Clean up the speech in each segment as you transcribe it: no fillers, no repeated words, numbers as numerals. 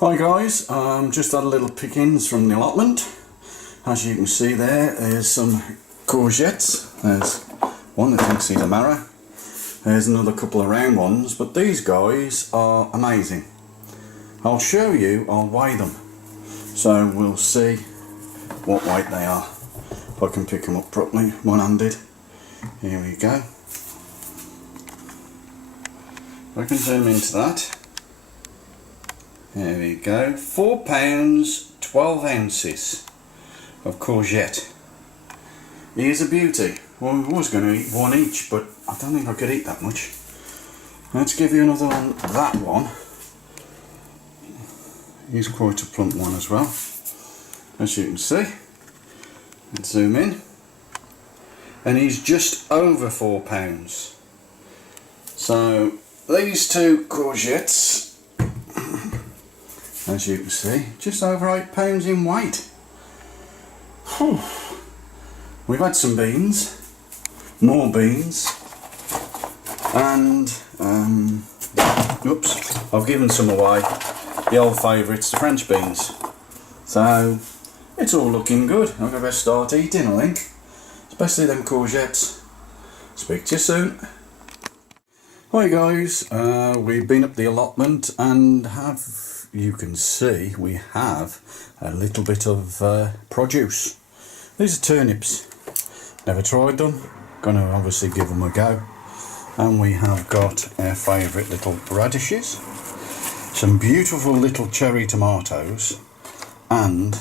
Hi guys, just had a little pickings from the allotment. As you can see there's some courgettes. There's one that thinks he's a marrow. There's another couple of round ones, but these guys are amazing. I'll show you, I'll weigh them. So we'll see what weight they are. If I can pick them up properly, one-handed. Here we go. I can zoom into that. There we go, £4 12 ounces of courgette. He is a beauty. Well, I was going to eat one each, but I don't think I could eat that much. Let's give you another one, that one. He's quite a plump one as well, as you can see. Let's zoom in. And he's just over £4. So, these two courgettes, as you can see, just over £8 in weight. Whew. We've had some beans, more beans, and oops, I've given some away, the old favourites, the French beans. So it's all looking good. I'm going to best start eating, I think, especially them courgettes. Speak to you soon. Hi guys, we've been up the allotment and you can see we have a little bit of produce. These are turnips. Never tried them. Gonna obviously give them a go. And we have got our favourite little radishes. Some beautiful little cherry tomatoes. And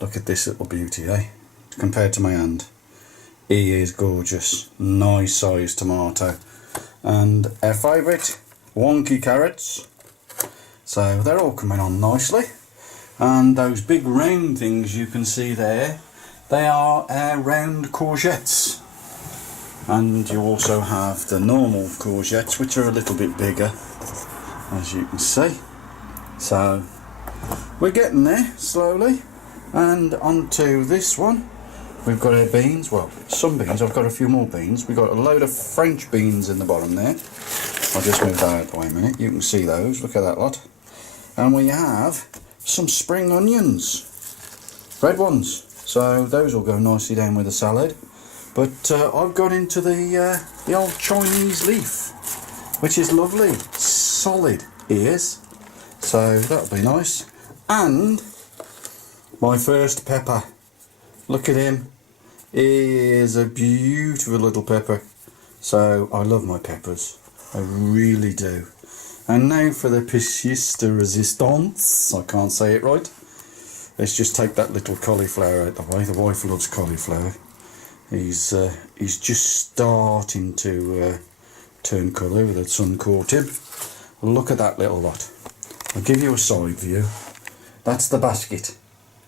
look at this little beauty, eh? Compared to my hand. He is gorgeous. Nice sized tomato. And our favourite wonky carrots. So they're all coming on nicely, and those big round things you can see there, they are our round courgettes. And you also have the normal courgettes, which are a little bit bigger, as you can see. So we're getting there slowly. And onto this one, we've got our beans. Well, some beans. I've got a few more beans. We've got a load of French beans in the bottom there. I'll just move that out of the way a minute. You can see those. Look at that lot. And we have some spring onions, red ones, so those will go nicely down with the salad. But I've got into the old Chinese leaf, which is lovely, solid ears, so that'll be nice. And my first pepper, look at him, he is a beautiful little pepper. So I love my peppers, I really do. And now for the pièce de résistance. I can't say it right. Let's just take that little cauliflower out the way. The wife loves cauliflower. He's just starting to turn colour with the sun caught him. Look at that little lot. I'll give you a side view. That's the basket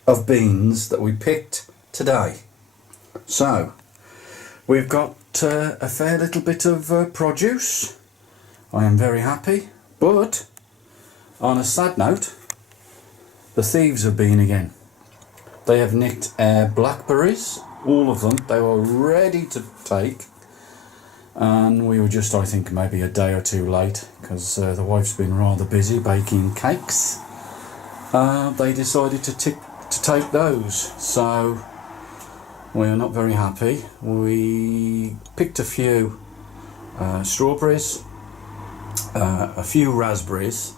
of beans that we picked today. So we've got a fair little bit of produce. I am very happy. But, on a sad note, the thieves have been again. They have nicked our blackberries, all of them. They were ready to take. And we were just, I think, maybe a day or two late, because the wife's been rather busy baking cakes. They decided to take those. So, we are not very happy. We picked a few strawberries, a few raspberries,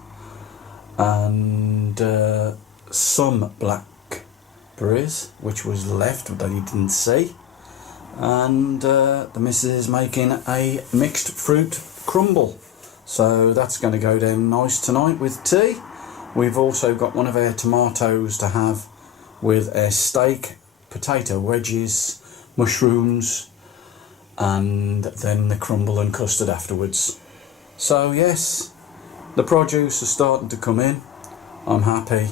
and some blackberries, which was left that you didn't see. And the missus is making a mixed fruit crumble, so that's going to go down nice tonight with tea. We've also got one of our tomatoes to have with our steak, potato wedges, mushrooms, and then the crumble and custard afterwards. So yes, the produce is starting to come in. I'm happy,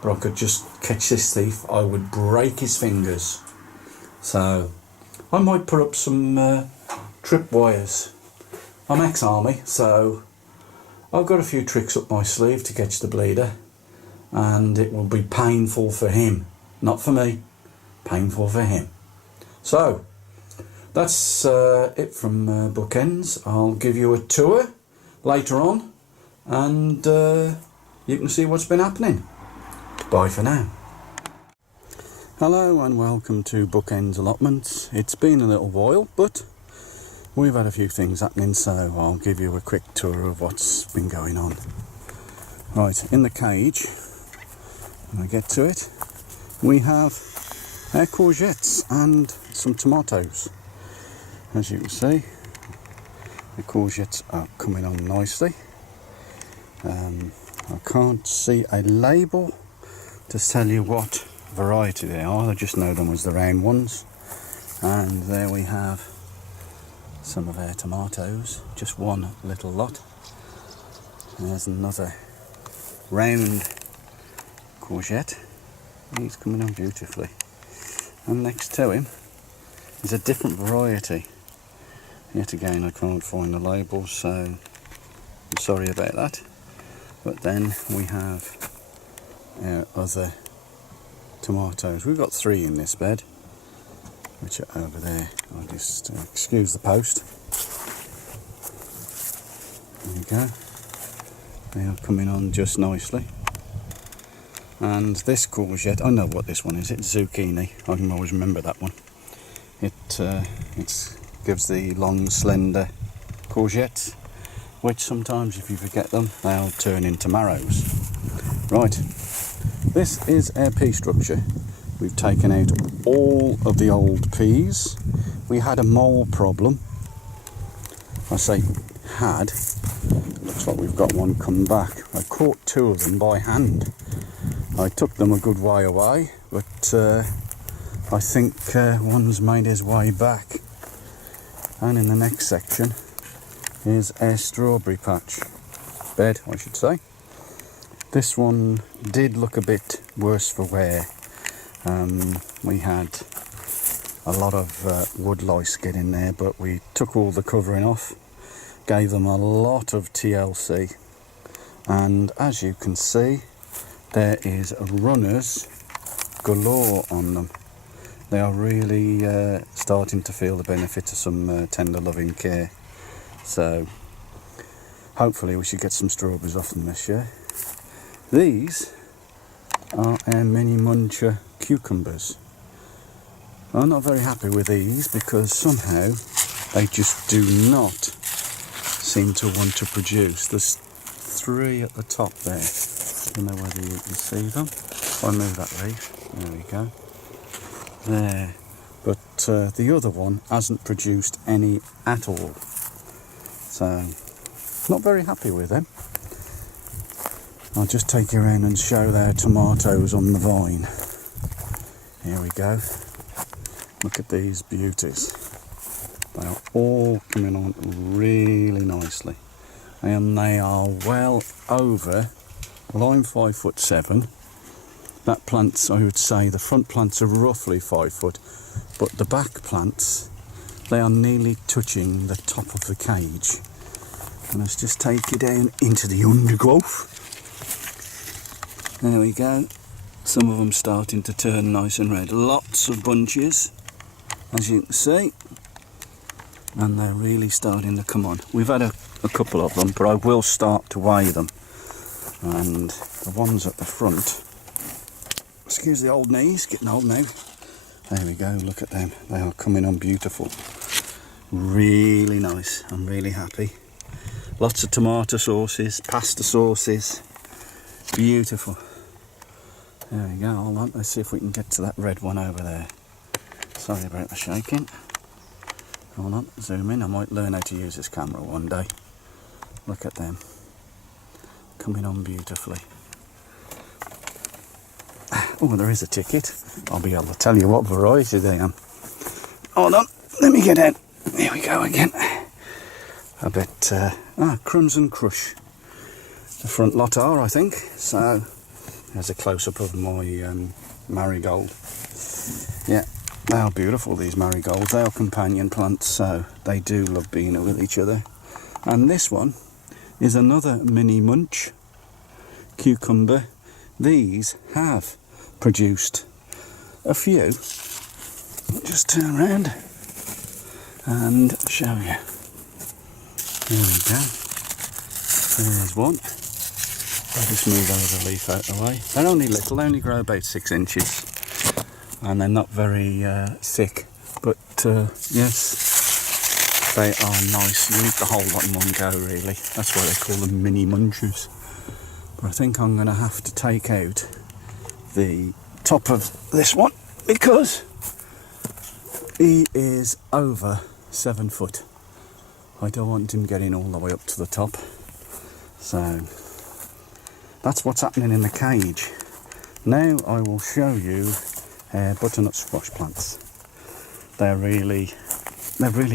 but I could just catch this thief, I would break his fingers. So I might put up some trip wires. I'm ex-army, so I've got a few tricks up my sleeve to catch the bleeder, and it will be painful for him, not for me, painful for him. So that's it from Bookends. I'll give you a tour later on, and you can see what's been happening. Bye for now. Hello and welcome to Bookends Allotment. It's been a little while, but we've had a few things happening, so I'll give you a quick tour of what's been going on. Right, in the cage, when I get to it, we have our courgettes and some tomatoes. As you can see, the courgettes are coming on nicely. I can't see a label to tell you what variety they are. I just know them as the round ones. And there we have some of our tomatoes, just one little lot. There's another round courgette. He's coming on beautifully. And next to him is a different variety. Yet again, I can't find the label, so I'm sorry about that. But then we have our other tomatoes. We've got 3 in this bed, which are over there. I'll just excuse the post. There we go. They are coming on just nicely. And this courgette, I know what this one is. It's zucchini. I can always remember that one. It gives the long, slender courgettes, which sometimes, if you forget them, they'll turn into marrows. Right. This is our pea structure. We've taken out all of the old peas. We had a mole problem. I say had. Looks like we've got one come back. I caught 2 of them by hand. I took them a good way away, but I think one's made his way back. And in the next section is our strawberry patch. Bed, I should say. This one did look a bit worse for wear. We had a lot of wood lice get in there, but we took all the covering off, gave them a lot of TLC, and as you can see, there is runners galore on them. They are really starting to feel the benefit of some tender loving care. So hopefully we should get some strawberries off them this year. These are our mini muncher cucumbers. I'm not very happy with these because somehow they just do not seem to want to produce. There's 3 at the top there. I don't know whether you can see them. I'll move that leaf. There we go. There. But the other one hasn't produced any at all. So, not very happy with them. I'll just take you around and show their tomatoes on the vine. Here we go. Look at these beauties. They are all coming on really nicely. And they are well over, well, I'm 5'7". That plant's, I would say, the front plants are roughly 5 foot, but the back plants, they are nearly touching the top of the cage. And let's just take you down into the undergrowth. There we go. Some of them starting to turn nice and red. Lots of bunches, as you can see. And they're really starting to come on. We've had a couple of them, but I will start to weigh them. And the ones at the front, excuse the old knees, getting old now. There we go, look at them. They are coming on beautiful. Really nice. I'm really happy. Lots of tomato sauces, pasta sauces. Beautiful. There we go, hold on, let's see if we can get to that red one over there. Sorry about the shaking. Hold on, zoom in, I might learn how to use this camera one day. Look at them. Coming on beautifully. Oh, there is a ticket. I'll be able to tell you what variety they are. Hold on, let me get out. Here we go again. A bit, Crimson Crush. The front lot are, I think. So, there's a close-up of my marigold. Yeah, they are beautiful, these marigolds. They are companion plants, so they do love being with each other. And this one is another mini munch cucumber. These have produced a few. I'll just turn around and show you. There we go. There's one. I'll just move the leaf out of the way. They're only little, they only grow about 6 inches. And they're not very thick. But yes, they are nice. You eat the whole lot in one go, really. That's why they call them mini munchers. But I think I'm going to have to take out the top of this one because he is over 7 foot. I don't want him getting all the way up to the top. So that's what's happening in the cage. Now I will show you butternut squash plants. They've really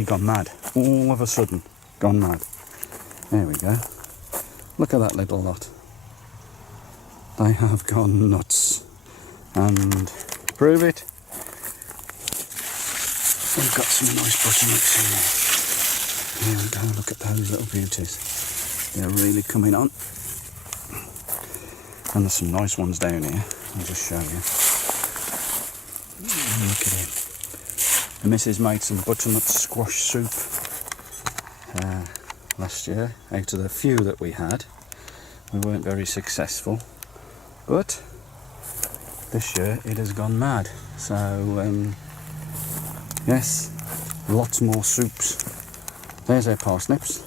gone mad. All of a sudden, gone mad. There we go. Look at that little lot. They have gone nuts. And to prove it, we've got some nice butternuts in there. Here we go, look at those little beauties. They're really coming on. And there's some nice ones down here. I'll just show you. Look at him. The missus made some butternut squash soup last year. Out of the few that we had, we weren't very successful. But this year it has gone mad. So yes, lots more soups. There's our parsnips.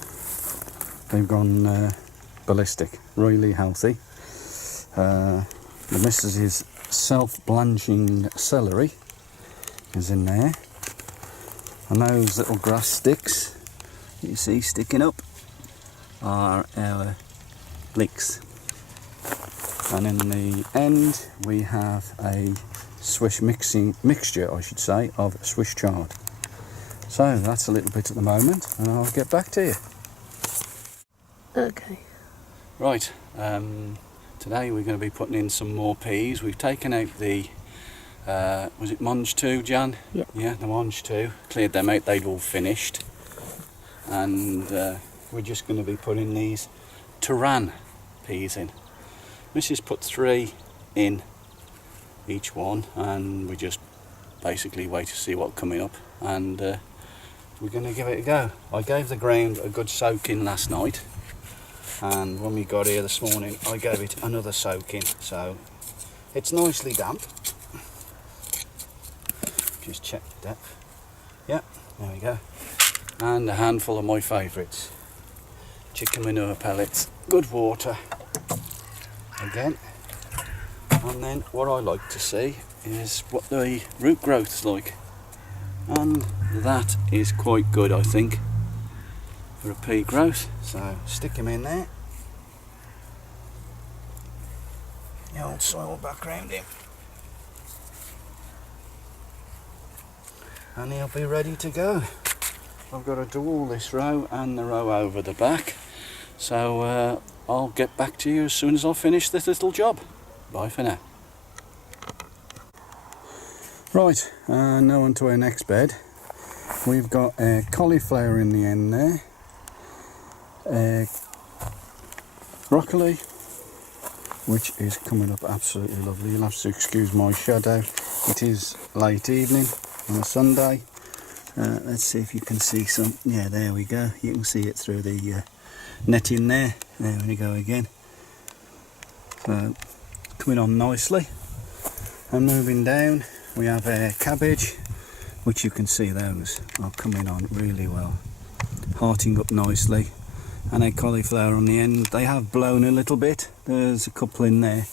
They've gone ballistic, really healthy. The missus's self-blanching celery is in there. And those little grass sticks you see sticking up are our leeks. And in the end we have a Swiss mixture, I should say, of Swiss chard. So that's a little bit at the moment, and I'll get back to you. Okay. Right, today we're going to be putting in some more peas. We've taken out the, was it Monge 2, Jan? Yep. Yeah, the Monge 2. Cleared them out, they'd all finished. And we're just going to be putting these Turan peas in. Mrs. put 3 in each one, and we just basically wait to see what's coming up, and we're going to give it a go. I gave the ground a good soaking last night, and when we got here this morning I gave it another soaking, so it's nicely damp. Just check the depth. Yep, there we go. And a handful of my favourites, chicken manure pellets, good water again. And then what I like to see is what the root growth's like, and that is quite good, I think, for a pea growth. So stick him in there. The old soil back round him, and he'll be ready to go. I've got to do all this row and the row over the back, so I'll get back to you as soon as I finish this little job. Bye for now. Right, now on to our next bed. We've got cauliflower in the end there, broccoli, which is coming up absolutely lovely. You'll have to excuse my shadow. It is late evening on a Sunday. Let's see if you can see some. Yeah, there we go. You can see it through the netting there. There we go again. So coming on nicely. And moving down, we have cabbage, which you can see those are coming on really well, hearting up nicely. And a cauliflower on the end. They have blown a little bit. There's a couple in there.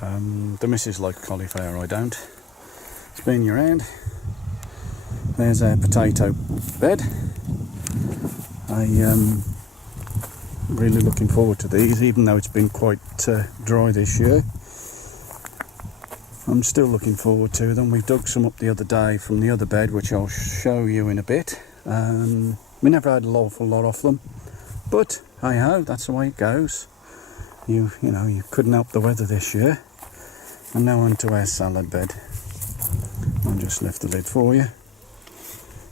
The missus like cauliflower, I don't. Spin you around. There's a potato bed. I'm really looking forward to these, even though it's been quite dry this year. I'm still looking forward to them. We dug some up the other day from the other bed, which I'll show you in a bit. We never had an awful lot off them, but hey ho, that's the way it goes. You know, you couldn't help the weather this year. And now on to our salad bed. I'll just lift the lid for you.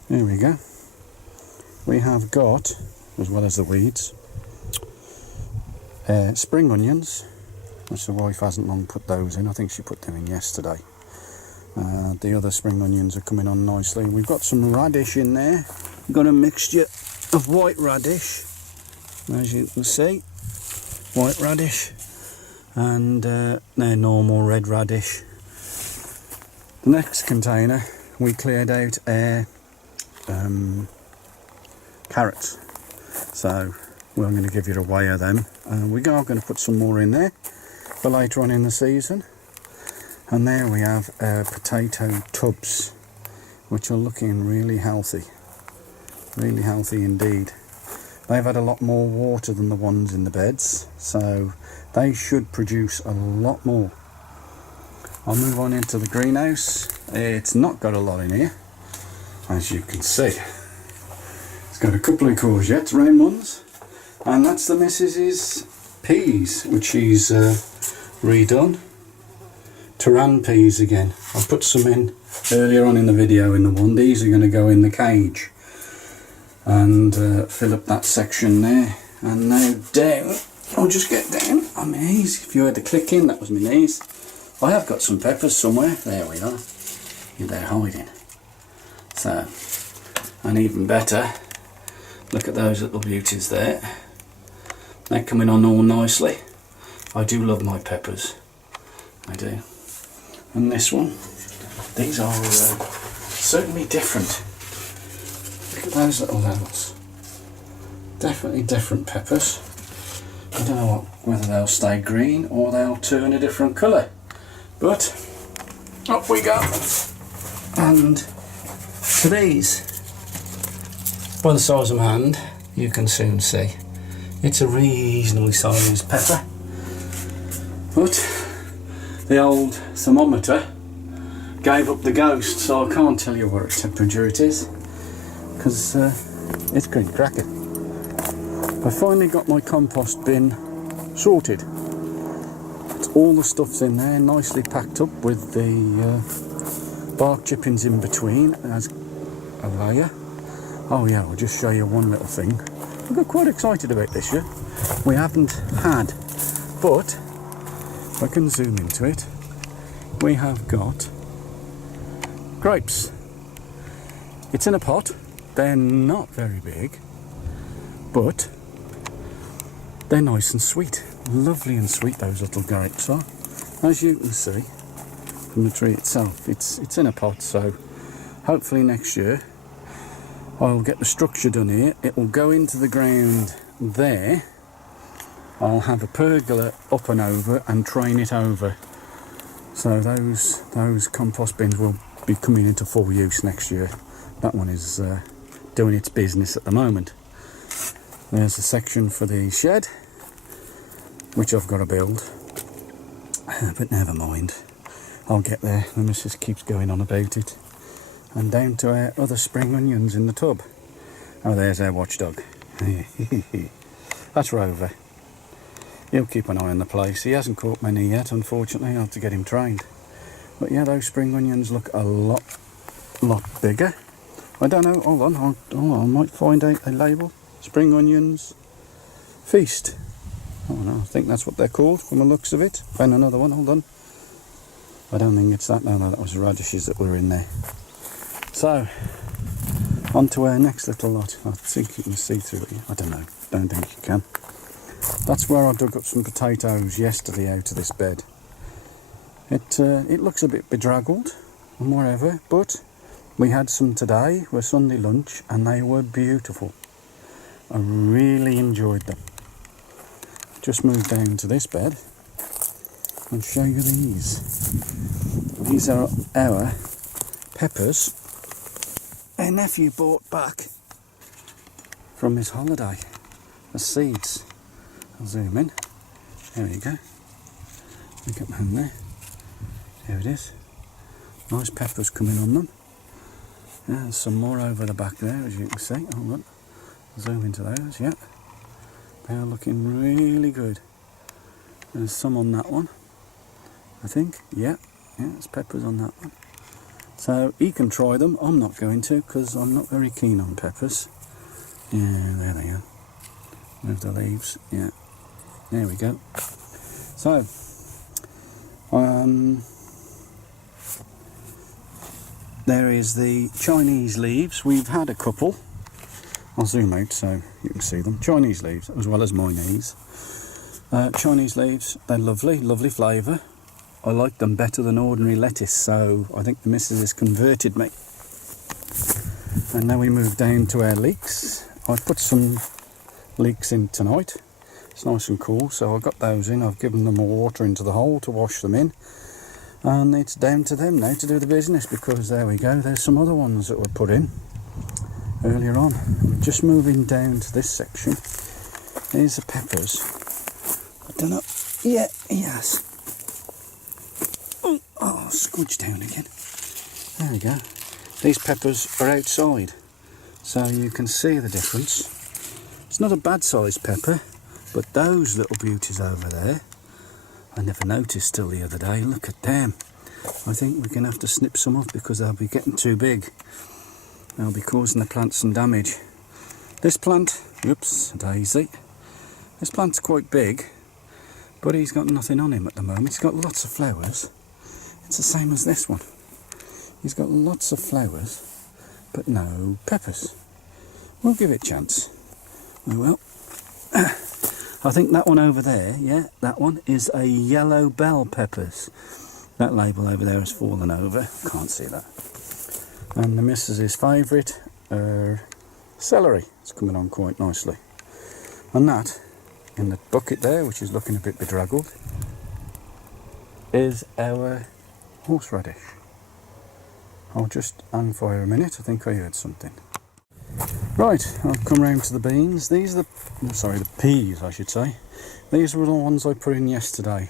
There we go. We have got, as well as the weeds, spring onions, which the wife hasn't long put those in. I think she put them in yesterday. The other spring onions are coming on nicely. We've got some radish in there. We've got a mixture of white radish, as you can see. White radish and they're normal red radish. The next container we cleared out carrots, so we're going to give you a weigh of them. We are going to put some more in there for later on in the season. And there we have our potato tubs, which are looking really healthy indeed. They've had a lot more water than the ones in the beds, so they should produce a lot more. I'll move on into the greenhouse. It's not got a lot in here, as you can see. It's got a couple of courgettes, round ones, and that's the missus's peas, which she's redone. Turan peas again. I put some in earlier on in the video in the one. These are going to go in the cage and fill up that section there. And now down, I'll just get down on my knees. If you heard the clicking, that was my knees. I have got some peppers somewhere. There we are. They're hiding. So, and even better, look at those little beauties there. They're coming on all nicely. I do love my peppers. I do. And this one, these are certainly different. Look at those little levels. Definitely different peppers. I don't know whether they'll stay green or they'll turn a different colour. But up we go. And for these, by the size of my hand, you can soon see it's a reasonably sized pepper. But the old thermometer gave up the ghost, so I can't tell you what temperature it is, because it's pretty cracking. I finally got my compost bin sorted. All the stuff's in there, nicely packed up with the bark chippings in between as a layer. Oh yeah, I'll just show you one little thing. I got quite excited about this year. We haven't had, but if I can zoom into it, we have got grapes. It's in a pot. They're not very big, but they're nice and sweet. Lovely and sweet those little grapes are. As you can see from the tree itself, it's in a pot, so hopefully next year I'll get the structure done here. It will go into the ground there. I'll have a pergola up and over and train it over. So those compost bins will be coming into full use next year. That one is doing its business at the moment. There's a section for the shed, which I've got to build. But never mind. I'll get there. The missus keeps going on about it. And down to our other spring onions in the tub. Oh, there's our watchdog. That's Rover. He'll keep an eye on the place. He hasn't caught many yet, unfortunately. I'll have to get him trained. But yeah, those spring onions look a lot bigger. I don't know. Hold on. I might find a label. Spring onions feast. Oh no, I think that's what they're called from the looks of it. Found another one. Hold on. I don't think it's that. No, that was radishes that were in there. So, on to our next little lot. I think you can see through it. I don't know. Don't think you can. That's where I dug up some potatoes yesterday out of this bed. It looks a bit bedraggled and whatever, but we had some today for Sunday lunch and they were beautiful. I really enjoyed them. Just moved down to this bed and show you these. These are our peppers our nephew brought back from his holiday as seeds. I'll zoom in. There you go. Look at them there. There it is. Nice peppers coming on them. Yeah, there's some more over the back there, as you can see. Hold on. Zoom into those. Yeah. They are looking really good. There's some on that one, I think. Yeah, there's peppers on that one. So he can try them. I'm not going to because I'm not very keen on peppers. Yeah, there they are. Move the leaves. Yeah, there we go. So, there is the Chinese leaves. We've had a couple. I'll zoom out so you can see them. Chinese leaves, as well as Chinese. Chinese leaves, they're lovely, lovely flavour. I like them better than ordinary lettuce, so I think the missus has converted me. And now we move down to our leeks. I've put some leeks in tonight. It's nice and cool, so I've got those in. I've given them water into the hole to wash them in. And it's down to them now to do the business, because there we go, there's some other ones that were put in earlier on. I'm just moving down to this section. Here's the peppers. I don't know. Yeah, yes. Oh, squidge down again. There we go. These peppers are outside, so you can see the difference. It's not a bad sized pepper, but those little beauties over there, I never noticed till the other day. Look at them. I think we're going to have to snip some off because they'll be getting too big. They'll be causing the plant some damage. This plant, oops, daisy. This plant's quite big, but he's got nothing on him at the moment. He's got lots of flowers. It's the same as this one. He's got lots of flowers, but no peppers. We'll give it a chance. We will. I think that one over there, yeah, that one is a yellow bell peppers. That label over there has fallen over. Can't see that. And the missus's favourite, celery. It's coming on quite nicely. And that, in the bucket there, which is looking a bit bedraggled, is our horseradish. I'll just hang fire a minute. I think I heard something. Right, I've come round to the beans. These are the peas, I should say. These were the ones I put in yesterday.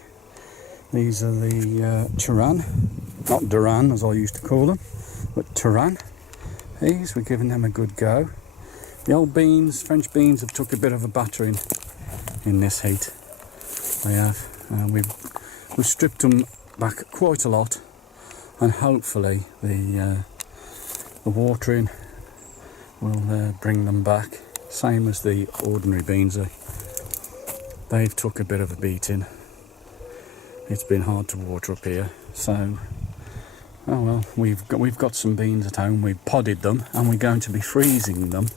These are the Turan, not Duran as I used to call them, but Turan. These, we're giving them a good go. The old beans, French beans, have took a bit of a battering in this heat. They have. We've stripped them back quite a lot, and hopefully the watering will bring them back. Same as the ordinary beans. They've took a bit of a beating. It's been hard to water up here, so oh well. We've got some beans at home. We've podded them, and we're going to be freezing them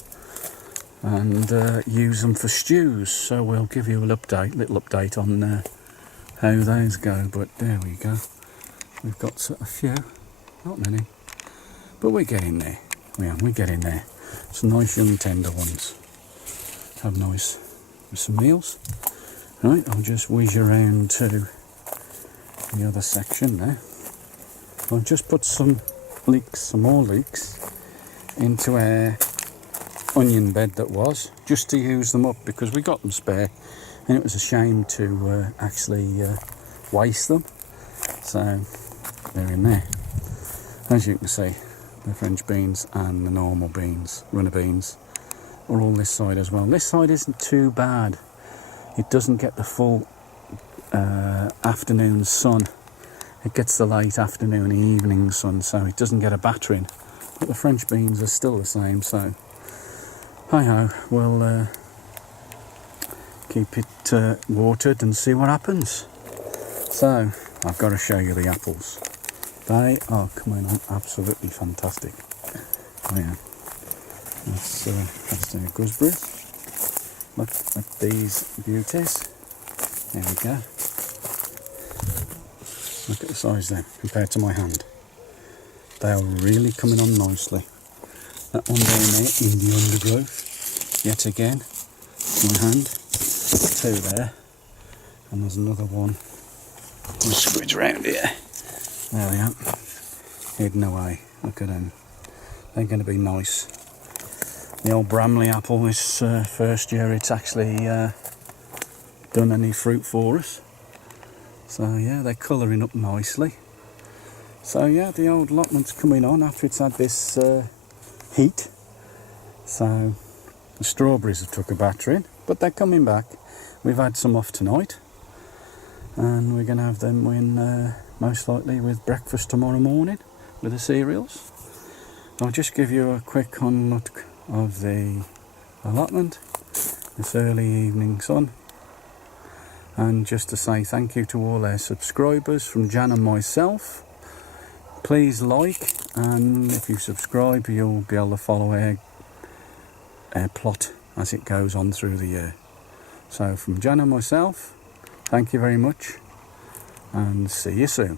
and use them for stews. So we'll give you a little update on how those go. But there we go. We've got a few, not many, but we're getting there. We're getting there. Some nice young tender ones. Have nice with some meals. Right, I'll just whiz you around to the other section now. I've just put some more leeks into our onion bed that was, just to use them up because we got them spare and it was a shame to actually waste them. So they're in there. As you can see, the French beans and the normal beans, runner beans, are all this side as well. This side isn't too bad. It doesn't get the full afternoon sun. It gets the late afternoon, evening sun, so it doesn't get a battering. But the French beans are still the same, so hi-ho, we'll keep it watered and see what happens. So, I've got to show you the apples. They are coming on absolutely fantastic. Oh yeah, that's the gooseberries. Look at these beauties. There we go. Look at the size there compared to my hand. They are really coming on nicely. That one down there in the undergrowth, yet again, my hand. Two there, and there's another one. I'll squidge around here. There they are, hidden away. Look at them. They're going to be nice. The old Bramley apple, this first year it's actually done any fruit for us. So yeah, they're colouring up nicely. So yeah, the old allotment's coming on after it's had this heat. So the strawberries have took a battering, but they're coming back. We've had some off tonight, and we're going to have them in most likely with breakfast tomorrow morning with the cereals. I'll just give you a quick look of the allotment, this early evening sun, and just to say thank you to all our subscribers from Jan and myself. Please like, and if you subscribe you'll be able to follow our plot as it goes on through the year. So from Jan and myself, Thank you very much, and see you soon.